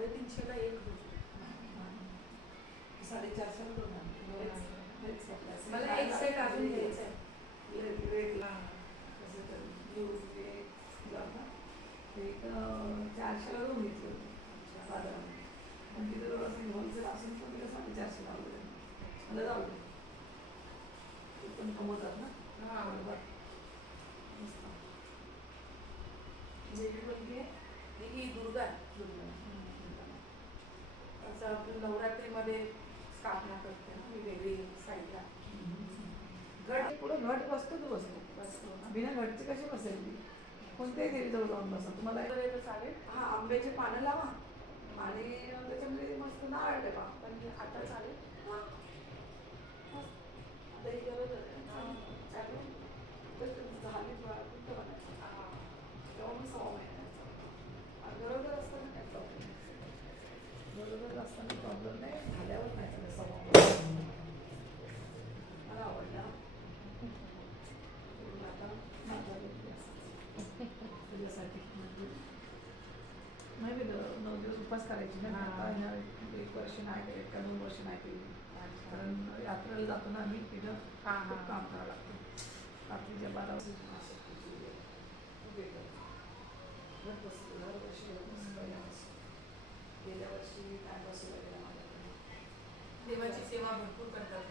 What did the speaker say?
350ला एक होतो. 450 दोन मला एक सेट अजून घ्यायचा आहे. एक 400ला दोन घेतले होते साधारण. पण तिथे थोडंसं होलसेल असून पण तिला 450 लावले. मला जाऊ दे, ते पण कमवतात ना. देवी कोणती आहे? ही दुर्गा. असं आपण नवरात्रीमध्ये स्थापना करते ना, मी वेगळी साईडला. घट पुढं घट बसतो तू बसतो बिना घटची कशी बसेल ती? कोणत्याही देवीजवळ जाऊन बसा तुम्हाला चालेल. हा आंब्याची पानं लावा आणि त्याच्यामध्ये मस्त नारळ ठेवा. पण आता चालेल. आता ही गरज आहे झाली तेव्हा मग 6 महिन्याचा गरोदर असताना काय प्रॉब्लेम नाही. गरोदर असताना प्रॉब्लेम नाही, झाल्यावर नाही झालं 6 महिने. मला आवडला आता माझा तुझ्यासाठी नाही मी 9 दिवस उपास करायची ना. आता ह्या 1 वर्ष नाही केले का 2 वर्ष नाही केली. कारण यात्रेला जातो ना आम्ही तिथं खूप काम करावं लागतं. रात्रीच्या 12 वाजता गेल्या वर्षी काय बसवलं गेला माझ्याकडे. देवाची सेवा भरपूर करतात.